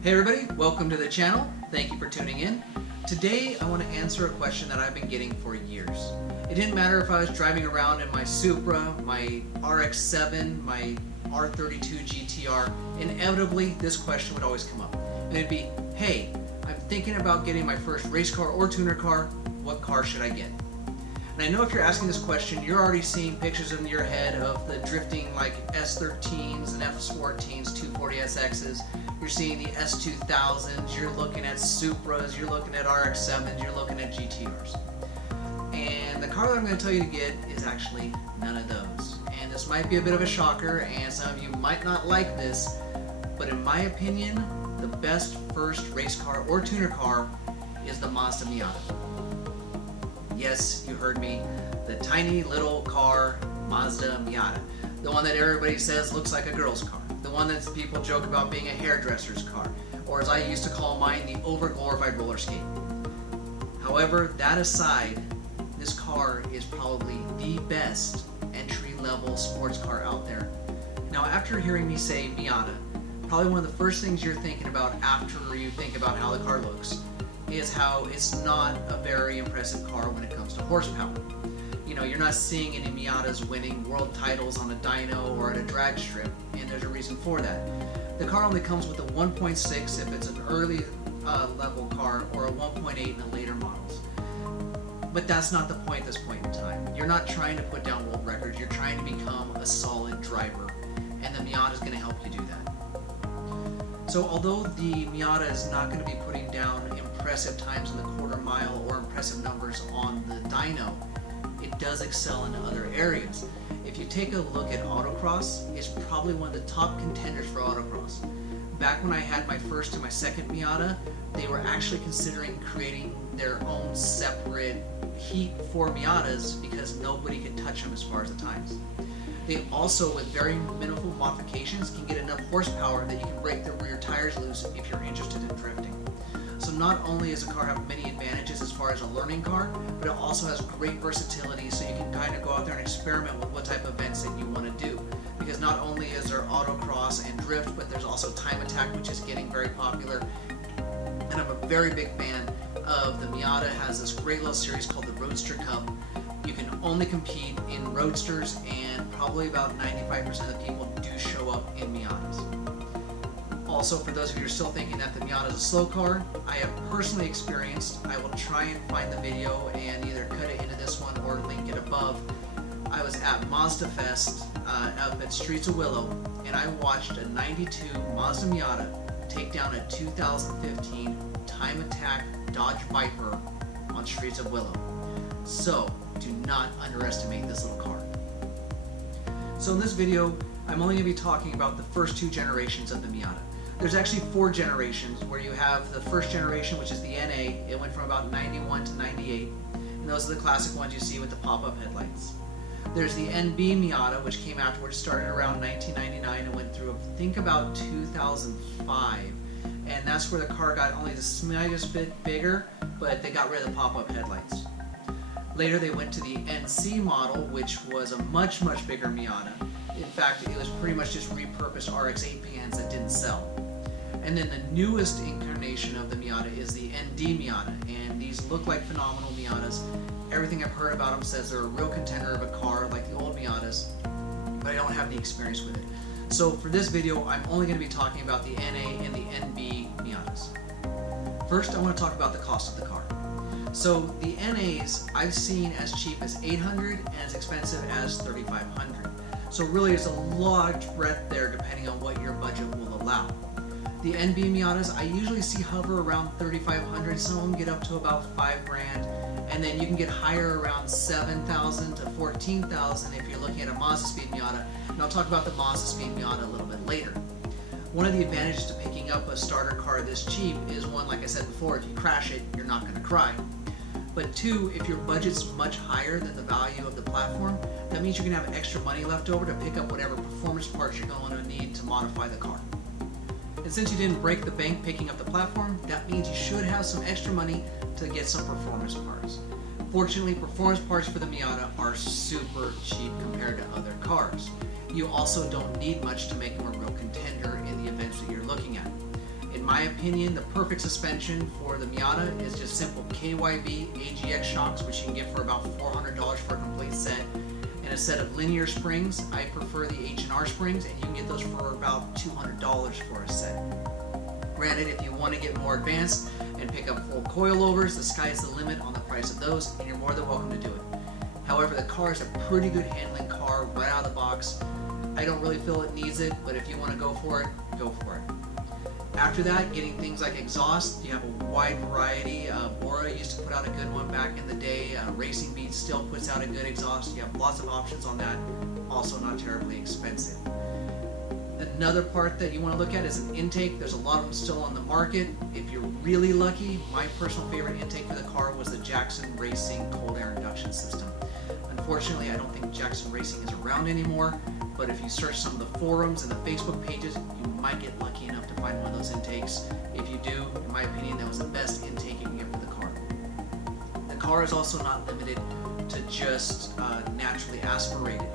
Hey everybody, welcome to the channel. Thank you for tuning in. Today I want to answer a question that I've been getting for years. It didn't matter if I was driving around in my Supra, my RX-7, my R32 GTR, inevitably this question would always come up. And it'd be, hey, I'm thinking about getting my first race car or tuner car, what car should I get? And I know if you're asking this question, you're already seeing pictures in your head of the drifting like S13s and F14s, 240SXs. You're seeing the S2000s, you're looking at Supras, you're looking at RX-7s, you're looking at GTRs. And the car that I'm going to tell you to get is actually none of those. And this might be a bit of a shocker, and some of you might not like this, but in my opinion, the best first race car or tuner car is the Mazda Miata. Yes, you heard me, the tiny little car Mazda Miata. The one that everybody says looks like a girl's car. The one that people joke about being a hairdresser's car, or as I used to call mine, the over-glorified roller skate. However, that aside, this car is probably the best entry-level sports car out there. Now, after hearing me say Miata, probably one of the first things you're thinking about after you think about how the car looks is how it's not a very impressive car when it comes to horsepower. You know, you're not seeing any Miatas winning world titles on a dyno or at a drag strip, and there's a reason for that. The car only comes with a 1.6 if it's an early level car, or a 1.8 in the later models. But that's not the point at this point in time. You're not trying to put down world records, you're trying to become a solid driver, and the Miata is going to help you do that. So although the Miata is not going to be putting down impressive times in the quarter mile or impressive numbers on the dyno, it does excel in other areas. If you take a look at autocross, it's probably one of the top contenders for autocross. Back when I had my first and my second Miata, they were actually considering creating their own separate heat for Miatas because nobody could touch them as far as the times. They also, with very minimal modifications, can get enough horsepower that you can break the rear tires loose if you're interested in drifting. So not only does the car have many advantages as far as a learning car, but it also has great versatility, so you can kind of go out there and experiment with what type of events that you want to do. Because not only is there autocross and drift, but there's also time attack, which is getting very popular. And I'm a very big fan of the Miata. Has this great little series called the Roadster Cup. You can only compete in Roadsters, and probably about 95% of the people do show up in Miatas. Also, for those of you who are still thinking that the Miata is a slow car, I have personally experienced, I will try and find the video and either cut it into this one or link it above. I was at Mazda Fest up at Streets of Willow, and I watched a 92 Mazda Miata take down a 2015 Time Attack Dodge Viper on Streets of Willow. So, do not underestimate this little car. So in this video, I'm only going to be talking about the first two generations of the Miata. There's actually 4 generations, where you have the first generation, which is the NA. It went from about 91 to 98, and those are the classic ones you see with the pop-up headlights. There's the NB Miata, which came afterwards, started around 1999 and went through, I think, about 2005, and that's where the car got only the slightest bit bigger, but they got rid of the pop-up headlights. Later they went to the NC model, which was a much bigger Miata. In fact, it was pretty much just repurposed RX-8 pans that didn't sell. And then the newest incarnation of the Miata is the ND Miata, and these look like phenomenal Miatas. Everything I've heard about them says they're a real contender of a car like the old Miatas, but I don't have the experience with it. So for this video, I'm only going to be talking about the NA and the NB Miatas. First, I want to talk about the cost of the car. So the NAs I've seen as cheap as $800 and as expensive as $3,500. So really there's a large breadth there depending on what your budget will allow. The NB Miatas I usually see hover around $3,500, some of them get up to about $5,000, and then you can get higher around $7,000 to $14,000 if you're looking at a Mazda Speed Miata, and I'll talk about the Mazda Speed Miata a little bit later. One of the advantages to picking up a starter car this cheap is, one, like I said before, if you crash it, you're not going to cry. But 2, if your budget's much higher than the value of the platform, that means you're going to have extra money left over to pick up whatever performance parts you're going to need to modify the car. And since you didn't break the bank picking up the platform, that means you should have some extra money to get some performance parts. Fortunately, performance parts for the Miata are super cheap compared to other cars. You also don't need much to make them a real contender in the events that you're looking at. In my opinion, the perfect suspension for the Miata is just simple KYB AGX shocks, which you can get for about $400 for a complete set. And a set of linear springs, I prefer the H&R springs, and you can get those for about $200 for a set. Granted, if you want to get more advanced and pick up full coilovers, the sky is the limit on the price of those, and you're more than welcome to do it. However, the car is a pretty good handling car right out of the box. I don't really feel it needs it, but if you want to go for it, go for it. After that, getting things like exhaust, you have a wide variety. Bora used to put out a good one back in the day. Racing Beat still puts out a good exhaust. You have lots of options on that, also not terribly expensive. Another part that you want to look at is an intake. There's a lot of them still on the market. If you're really lucky, my personal favorite intake for the car was the Jackson Racing cold air induction system. Unfortunately, I don't think Jackson Racing is around anymore, but if you search some of the forums and the Facebook pages, you might get lucky enough to find one of those intakes. If you do, in my opinion, that was the best intake you can get for the car. The car is also not limited to just naturally aspirated.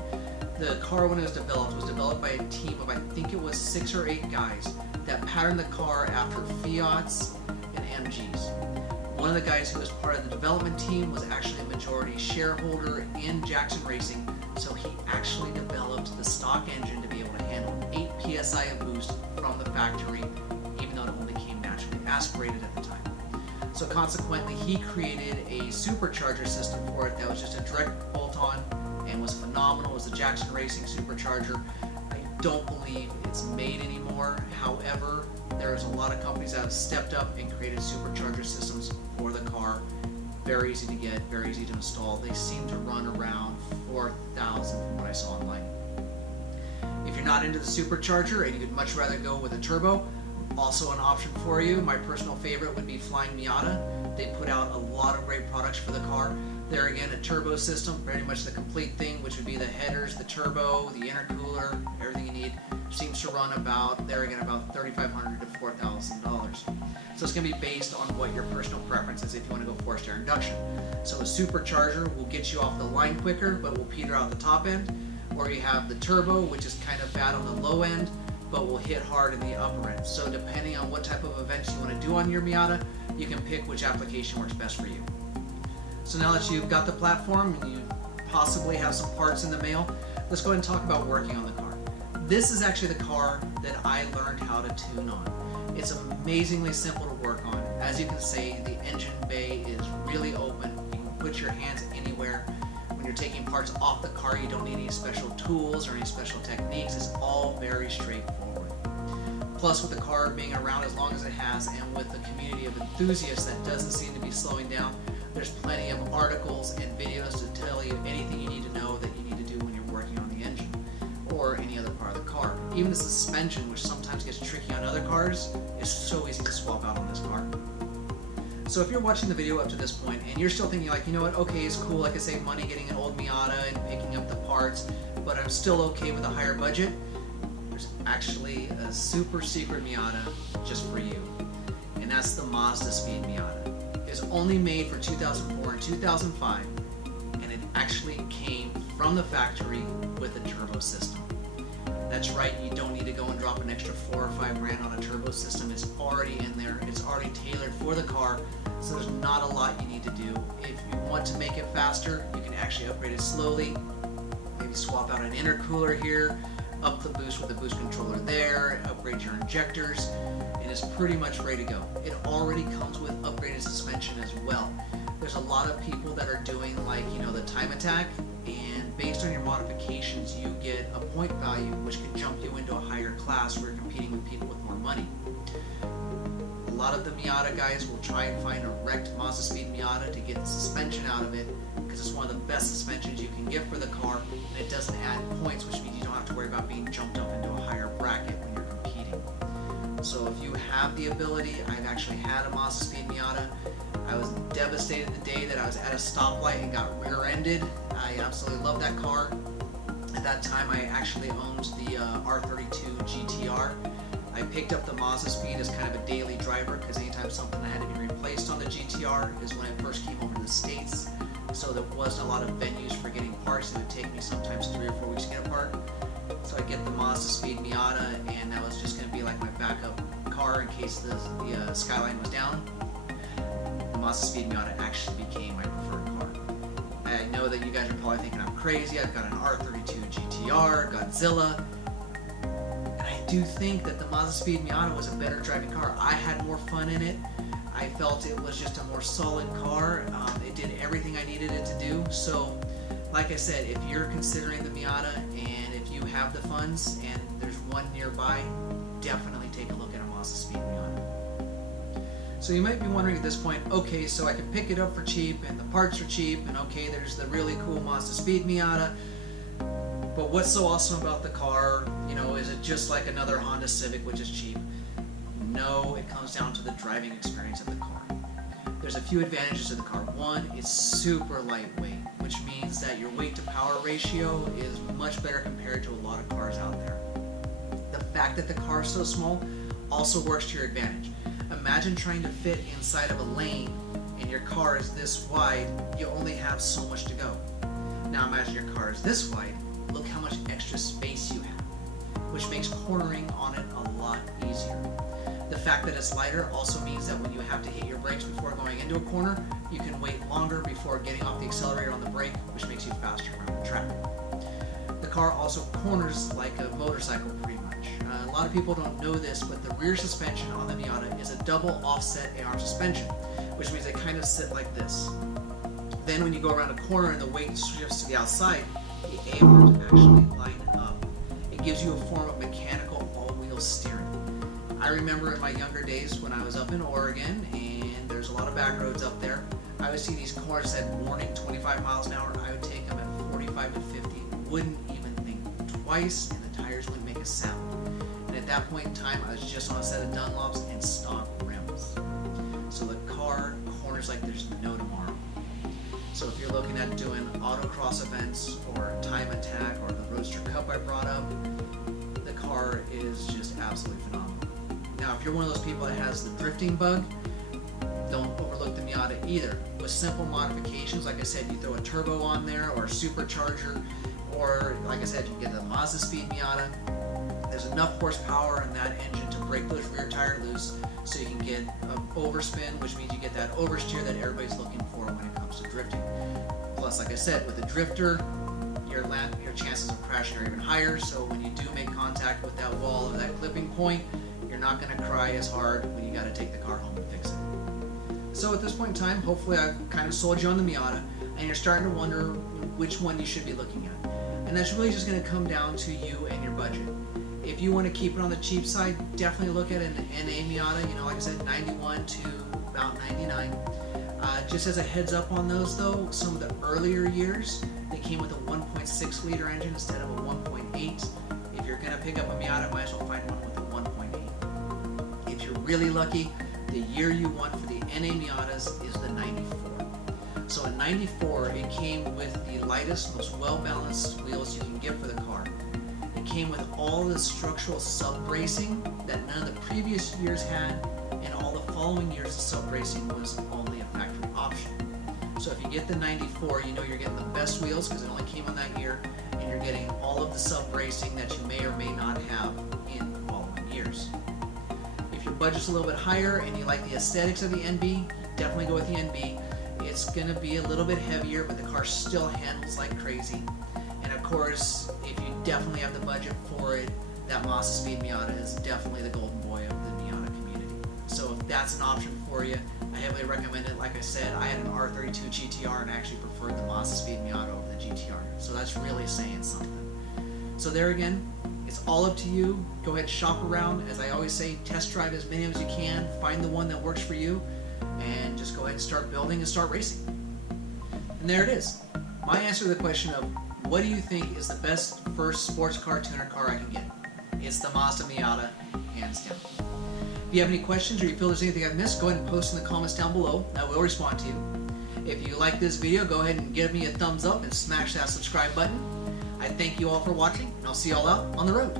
The car, when it was developed by a team of, I think it was 6 or 8 guys that patterned the car after Fiats and MGs. One of the guys who was part of the development team was actually a majority shareholder in Jackson Racing, so he actually developed the stock engine to be able to handle 8 psi of boost from the factory, even though it only came naturally aspirated at the time. So consequently, he created a supercharger system for it that was just a direct bolt-on and was phenomenal. It was the Jackson Racing supercharger. I don't believe it's made anymore. However, there's a lot of companies that have stepped up and created supercharger systems for the car. Very easy to get, very easy to install. They seem to run around 4,000 from what I saw online. If you're not into the supercharger and you'd much rather go with a turbo, also an option for you. My personal favorite would be Flying Miata. They put out a lot of great products for the car. There again, a turbo system, pretty much the complete thing, which would be the headers, the turbo, the intercooler, everything you need. Seems to run about, there again, about $3,500 to $4,000. So it's going to be based on what your personal preference is if you want to go forced air induction. So a supercharger will get you off the line quicker, but will peter out the top end. Or you have the turbo, which is kind of bad on the low end, but will hit hard in the upper end. So depending on what type of events you want to do on your Miata, you can pick which application works best for you. So now that you've got the platform and you possibly have some parts in the mail, let's go ahead and talk about working on the car. This is actually the car that I learned how to tune on. It's amazingly simple to work on. As you can see, the engine bay is really open. You can put your hands anywhere. When you're taking parts off the car, you don't need any special tools or any special techniques. It's all very straightforward. Plus, with the car being around as long as it has, and with the community of enthusiasts that doesn't seem to be slowing down, there's plenty of articles and videos to tell you anything you need to know that you need to do when you're working on the engine or any other part of the car. Even the suspension, which sometimes gets tricky on other cars, is so easy to swap out on this car. So if you're watching the video up to this point and you're still thinking like, you know what, okay, it's cool, I could save money getting an old Miata and picking up the parts, but I'm still okay with a higher budget, there's actually a super secret Miata just for you. And that's the Mazda Speed Miata. It's only made for 2004 and 2005, and it actually came from the factory with a turbo system. That's right, you don't need to go and drop an extra $4 or $5 grand on a turbo system. It's already in there, it's already tailored for the car, so there's not a lot you need to do. If you want to make it faster, you can actually upgrade it slowly. Maybe swap out an intercooler here, up the boost with the boost controller there, upgrade your injectors, and it's pretty much ready to go. It already comes with upgraded suspension as well. There's a lot of people that are doing like, you know, the time attack, and based on your modifications, you get a point value which can jump you into a higher class where you're competing with people with more money. A lot of the Miata guys will try and find a wrecked Mazda Speed Miata to get the suspension out of it, because it's one of the best suspensions you can get for the car, and it doesn't add points, which means you don't have to worry about being jumped up into a higher bracket when you're competing. So if you have the ability, I've actually had a Mazda Speed Miata. I was devastated the day that I was at a stoplight and got rear-ended. I absolutely love that car. At that time, I actually owned the R32 GTR. I picked up the Mazda Speed as kind of a daily driver, because anytime something had to be replaced on the GTR is when it first came over to the States. So there wasn't a lot of venues for getting parts. It would take me sometimes 3 or 4 weeks to get a part. So I get the Mazda Speed Miata, and that was just going to be like my backup car. car in case the Skyline was down, the Mazda Speed Miata actually became my preferred car. I know that you guys are probably thinking I'm crazy. I've got an R32 GTR, Godzilla, and I do think that the Mazda Speed Miata was a better driving car. I had more fun in it. I felt it was just a more solid car. It did everything I needed it to do. So, like I said, if you're considering the Miata and if you have the funds and there's one nearby, definitely take a look at a Mazda Speed Miata. So you might be wondering at this point, okay, so I can pick it up for cheap and the parts are cheap, and okay, there's the really cool Mazda Speed Miata, but what's so awesome about the car? You know, is it just like another Honda Civic which is cheap? No, it comes down to the driving experience of the car. There's a few advantages to the car. One, it's super lightweight, which means that your weight to power ratio is much better compared to a lot of cars out there. The fact that the car is so small also works to your advantage. Imagine trying to fit inside of a lane and your car is this wide, you only have so much to go. Now imagine your car is this wide, look how much extra space you have, which makes cornering on it a lot easier. The fact that it's lighter also means that when you have to hit your brakes before going into a corner, you can wait longer before getting off the accelerator on the brake, which makes you faster around the track. The car also corners like a motorcycle pretty much. A lot of people don't know this, but the rear suspension on the Miata is a double offset A-arm suspension, which means they kind of sit like this. Then when you go around a corner and the weight shifts to the outside, the A-arms actually line up. It gives you a form of mechanical all-wheel steering. I remember in my younger days when I was up in Oregon and there's a lot of back roads up there, I would see these corners that said warning 25 miles an hour. I would take them at 45 to 50, wouldn't even think twice, and the tires wouldn't make a sound. And at that point in time, I was just on a set of Dunlops and stock rims. So the car corners like there's no tomorrow. So if you're looking at doing autocross events or time attack or the Roadster Cup I brought up, the car is just absolutely phenomenal. Now if you're one of those people that has the drifting bug, don't overlook the Miata either. With simple modifications, like I said, you throw a turbo on there or a supercharger, or like I said, you can get the Mazda Speed Miata. There's enough horsepower in that engine to break those rear tires loose so you can get an overspin, which means you get that oversteer that everybody's looking for when it comes to drifting. Plus, like I said, with a drifter, your chances of crashing are even higher, so when you do make contact with that wall or that clipping point, you're not going to cry as hard when you got to take the car home and fix it. So at this point in time, hopefully I've kind of sold you on the Miata, and you're starting to wonder which one you should be looking at. And that's really just going to come down to you and your budget. If you want to keep it on the cheap side, definitely look at an NA Miata, you know, like I said, 91 to about 99. Just as a heads up on those though, some of the earlier years, they came with a 1.6 liter engine instead of a 1.8. If you're going to pick up a Miata, might as well find one with a 1.8. If you're really lucky, the year you want for the NA Miatas is the 94. So in 94, it came with the lightest, most well-balanced wheels you can get for the car. It came with all the structural sub-bracing that none of the previous years had, and all the following years of sub-bracing was only a factory option. So if you get the 94, you know you're getting the best wheels because it only came on that year, and you're getting all of the sub-bracing that you may or may not have in the following years. If your budget's a little bit higher and you like the aesthetics of the NB, definitely go with the NB. It's going to be a little bit heavier, but the car still handles like crazy. And of course, if you definitely have the budget for it, that Mazda Speed Miata is definitely the golden boy of the Miata community. So if that's an option for you, I heavily recommend it. Like I said, I had an R32 GTR and I actually preferred the Mazda Speed Miata over the GTR. So that's really saying something. So there again, it's all up to you. Go ahead and shop around. As I always say, test drive as many as you can. Find the one that works for you. And just go ahead and start building and start racing. And there it is. My answer to the question of what do you think is the best first sports car tuner car I can get? It's the Mazda Miata, hands down. If you have any questions or you feel there's anything I've missed, go ahead and post in the comments down below. I will respond to you. If you like this video, go ahead and give me a thumbs up and smash that subscribe button. I thank you all for watching, and I'll see you all out on the road.